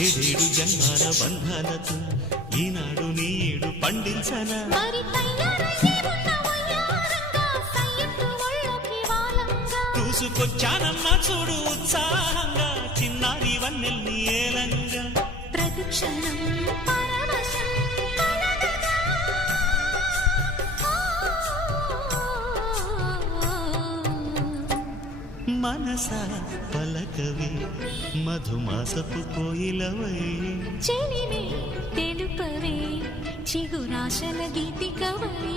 ఏడేడు జన్మాల బంధాలతో ఈనాడు నీడు పండించన చూసుకొచ్చానమ్మా చూడు ఉత్సాహంగా చిన్నారి వన్నెల్ని ఏలంగా ప్రతిక్షణం మనసా పలకవి మధుమాసపు కోయిలవై చెలివే తెలుపవే చిగురాశల గీతికవై